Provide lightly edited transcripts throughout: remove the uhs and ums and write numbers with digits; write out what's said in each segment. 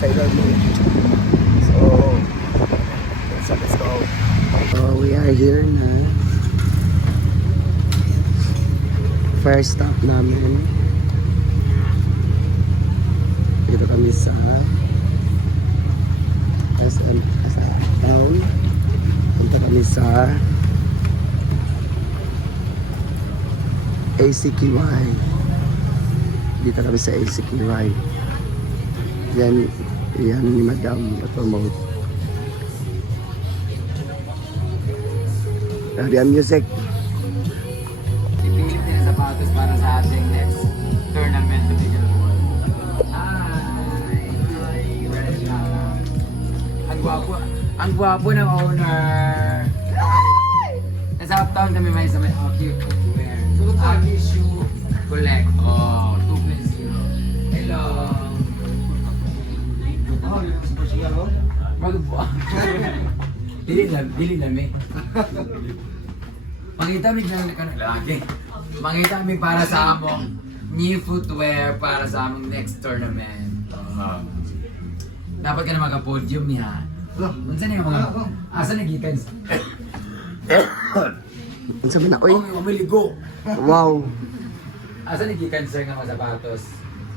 Taylor Made. So, let's go. So, we are here na. First stop namin. Dito kami sa SM Town. Punta kami sa ACQY. Dito kami sa ACQY. Yan ni Madam promote. Radio music. Ipilip din ang sapatos para sa ating next tournament to Bigel World. Ang gwapo ng owner. Nasa uptown kami may sa may Aki Footwear. Aki Shoe Collect. Oh, 2.0. Hello. Bago po. Dili na may. Mangita mi lagi. Mangita mi para sa among new footwear para sa among next tournament. Dapat ka na maka-podium niya. Unsa niya mga asa nagikan? Unsa man na oy? Oh, umiligo. Wow. Asa nagikan sir nga mga sapatos?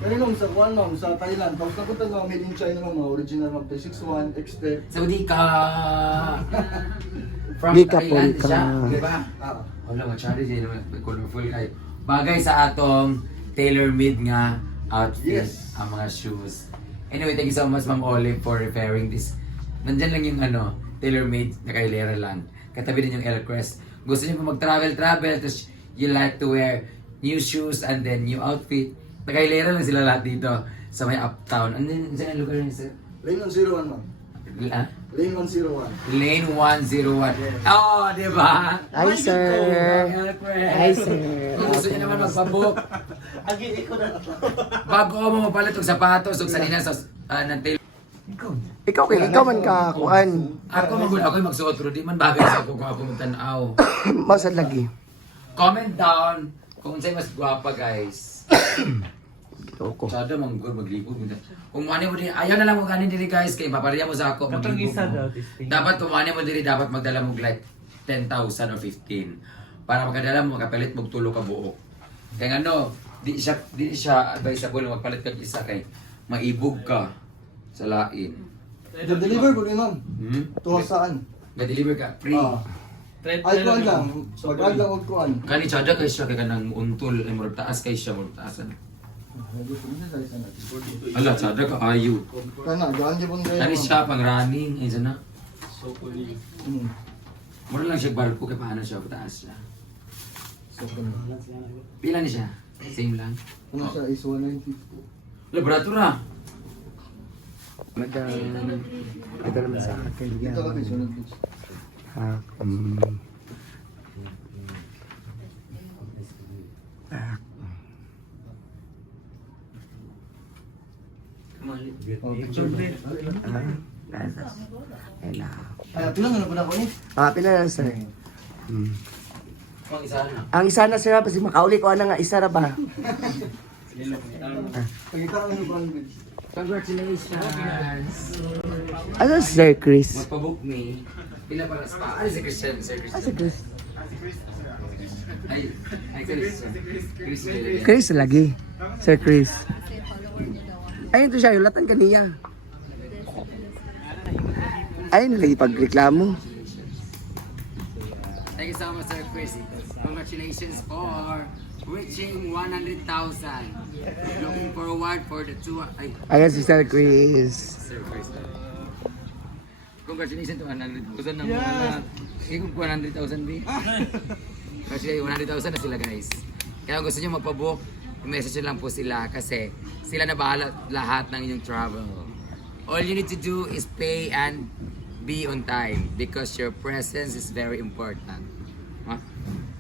Kaya nung sa Kuan ma'am, sa Thailand, tapos napunta nga made in China mga original ma'am, 61, X-Tech. Saudi ka. From Di ka Thailand punta. siya, di ba? Ah, Wala nga chari din colorful kay. Bagay sa atong tailor-made nga outfit Yes. ang mga shoes. Anyway, thank you so much Ma'am Olive for referring this. Nandyan lang yung tailor-made na kailera lang. Katabi din yung Elcrest. Gusto niyo po mag-travel, tapos you like to wear new shoes and then new outfit. Nakailera lang sila lahat dito sa may uptown. Ano yun? Saan ang lugar niya, sir? Lane 101 ma'am. Ah? Lane 101. Lane 101. Oh, di ba? Hi, sir. Elcrest. Hi, sir. Kung gusto niyo naman magpabook, Agi, ikaw na. bago mo mapalit og sapatos og sanina sa ng tail. Ikaw man ka kuan. Ako magsuot pero di man bagay sa ako kung ako magtanaw. Masad lagi. Comment down kung sa'yo mas gwapa guys. Oko. Sada manggol maglibog. Kung ano mo din, ayaw na lang mo ganin diri guys kay papariya mo sa ako maglibog mo. Dapat kung ano mo diri dapat magdala mo like 10,000 or 15 para makadala mo makapalit mo tulo ka buok. Kaya di siya advisable na magpalit kag isa kay maibog ka sa lain. Deliver ko rin ma'am. Tuwa saan? Ga-deliver ka free. Ay, kuan lang. Pag-add lang og kuan. Kani chada kay siya kay kanang untol ay murag taas kay siya murag taasan. Ala chada ka ayo. Kana, gaan gyud kayo. Kani siya pang running ay sana. Hmm. Mura lang siya barko kay paano siya taas siya. So, kana. Pila ni siya? Same lang. Ano siya is 190. Laboratora. Madam. Ito naman sa akin. Dito ka bitch, 100 bitch. Ha, Oh, picture din. Hello. Ay, pila na po na ko ni. Pila na sir. Pang isa na. Ang isa na sir, kasi makauli ko na nga isa ra ba? Pagkita lang ng kuan bitch. Congratulations. Ano si Sir Chris? Magpabook me. Pila para spa. Ano si Christian? Sir Ah, si Christian. Chris. Ay Christian. Christian. Chris lagi. Sir Chris. Ayun to siya, yulatan kaniya. Ayun lagi pagreklamo. Thank you so much, Sir Chris. Congratulations for reaching 100,000. Looking forward for the two. Ay, Ayan si Sir Chris. Sir Chris. Congratulations to 100,000 na mga. Ikong 100,000 B. Kasi 100,000 na sila guys. Kaya kung gusto nyo magpabook, message nyo lang po sila kasi sila na bahala lahat ng inyong travel. All you need to do is pay and be on time because your presence is very important. Huh?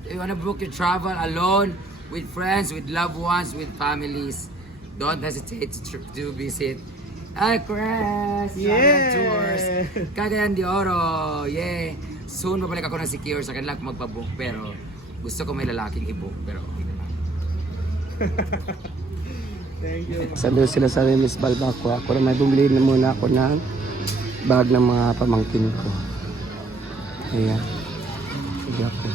If you wanna book your travel alone, with friends, with loved ones, with families, don't hesitate to visit Elcrest Tours Cagayan de Oro. Yeah. Soon babalik ako ng secure sa kanila kung magpabook pero gusto ko may lalaking i-book pero Thank you. Sando sila sa Miss Balbacua. Ako na may bumili na muna ako ng bag ng mga pamangkin ko. Ayan. Sige ako.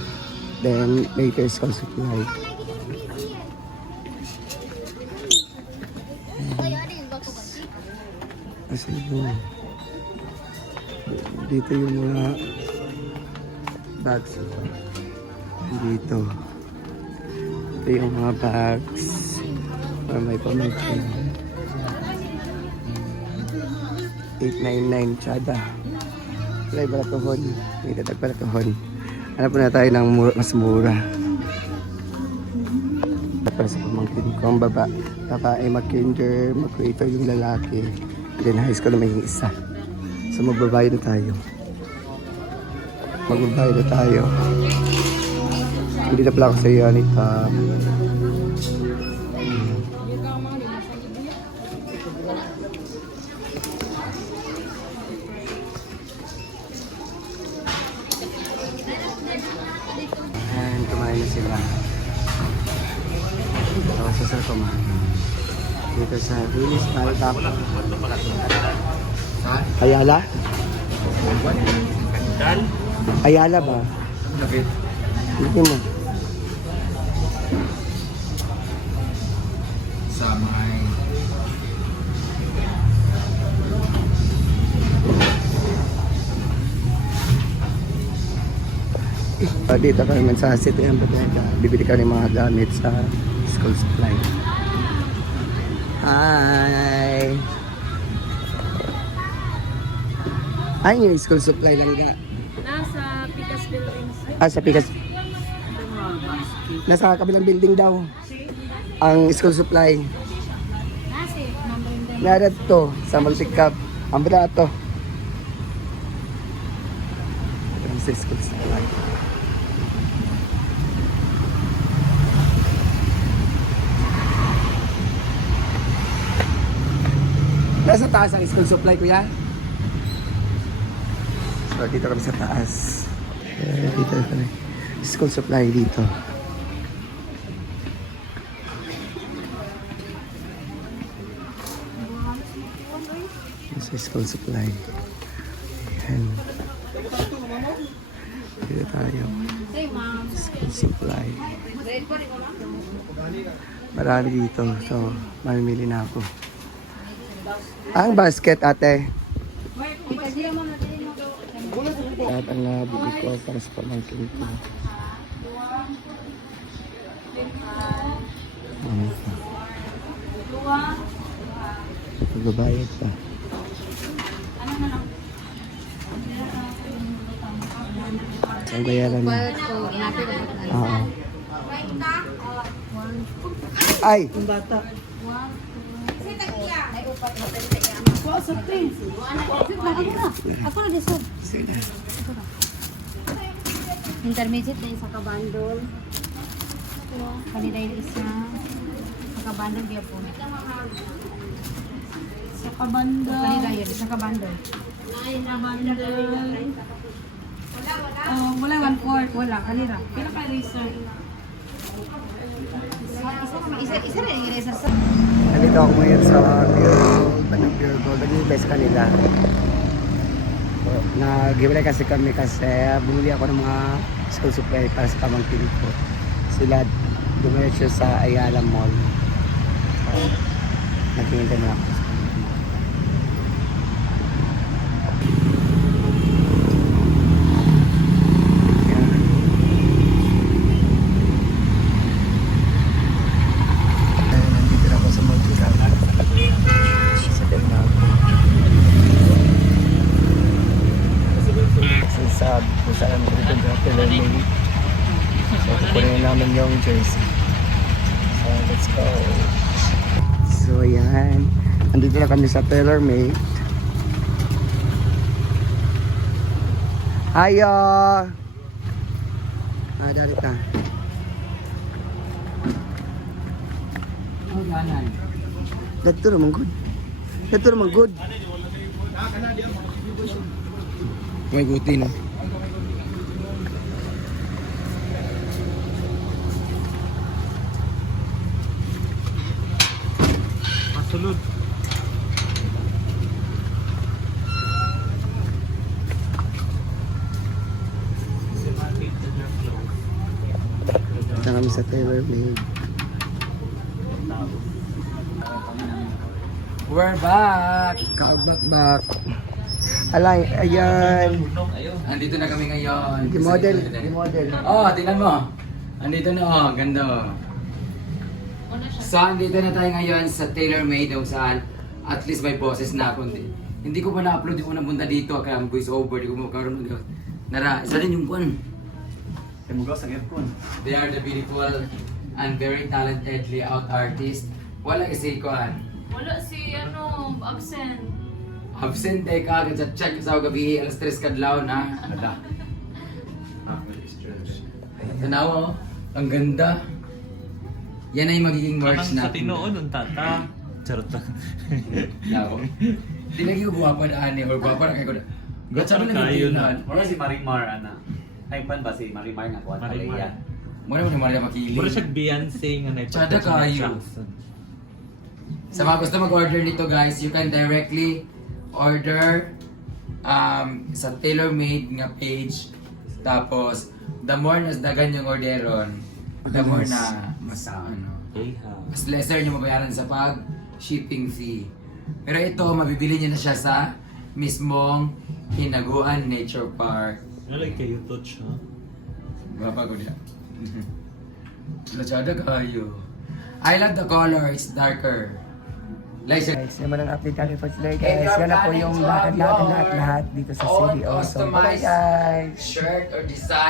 Then, later school supply. Kasi dito yung mga bags ito. Dito. Ito yung mga bags. Para may pamangkin. 899 tsada. Wala yung balatuhon. May dadag balatuhon. Hanap na tayo ng mas mura. Para sa pamangkin ko. Ang babae mag-kinder, mag-creator yung lalaki. Then high school na may isa. So magbabayad na tayo. Magbabayad na tayo. Hindi na pala ako sa iyo, Anita. And kumain na sila. Tapos sa kumain. Dito sa Rilis Maltap. Ayala? Ayala ba? Hindi mo. Sa may... Dito kami man sa City ng Bodega. Bibili kami ng mga gamit sa school supply. Hi! Ay, yung school supply lang nga. Nasa Picas Buildings. Sa Picas. Nasa kabilang building daw. Ang school supply. Nasa number in Narat to, sa multi-cup. Ang barato. Ito sa school supply. Nasa taas ang school supply, kuya? So, dito kami sa taas. Dito kami. School supply dito. Sa school supply. Ayan. Dito tayo. School supply. Marami dito. So, mamimili na ako. Ang basket, ate. Lahat ang nabili ko para sa pamangkin ko. Ano pa? Magbabayad pa. Ang bayaran na. Oo. Ay! Ang bata. Ako na disod. Intermediate din sa kabandol. Kanina yung isa. Sa kabandol dia po. Sa kabandol. Kanina yun, sa kabandol. Wala 1/4. Wala, kanina. Pila ka research? Isa na yung research. Nandito ako ngayon sa Pure Gold. Pure Gold. Nag-invest kanila. Nag-giveaway kasi kami kasi bumili ako ng mga school supply para sa pamangkin ko. Sila dumiretso sa Ayala Mall. So, nag-invest na ako. Sa Busan ng Taylor Made. So, kukunin namin yung jersey. So, let's go. So, yan. Andito na kami sa Taylor Made. Ayo! Dalit na. Dito naman good. Dito naman good. May guti na. Sulod. Punta kami sa Taylor Made. We're back! Kagbak-bak. Alay, ayan. Andito na kami ngayon. Di model, di model. Oh, tingnan mo. Andito na oh, ganda oh. So, andito na tayo ngayon sa TaylorMade kung saan at least may boses na ako. Hindi ko pa na-upload yung unang punta dito. Kaya ang voice over, di ko makaroon ng Nara, isa din yung kwan. They are the beautiful and very talented layout artist. Wala kasi kwan. Wala si absent. Absent eh ka, check sa gabi, alas 3 kadlaw na. Tanaw oh, ang ganda. Yan ay magiging merch Kanang sa natin. tinuon ng tata. Charot lang. Yaw. Di lagi ko guwapa na ani or guwapa na kayo ko. Gatsa na Kayo na. lang Mura si Marimar, ana. Ay, pan ba si Marimar nga kuwan Marimar. Maria? Muna mo ni Maria Makili. Puro siya Beyonce nga na Tsada kayo. Sa mga gusto mag-order nito guys, you can directly order sa TaylorMade nga page. Tapos, the more nas dagan yung orderon, the more na mas mas lesser yung mabayaran sa pag-shipping fee. Pero ito, mabibili niyo na siya sa mismong Hinaguan Nature Park. Wala kayo touch, ha? Baba ko niya. Lachada kayo. I love the color, it's darker. Like siya. Guys, naman ang update natin for today guys. Yan na po yung lakad natin lahat dito sa CDO. So, bye guys! Shirt or design.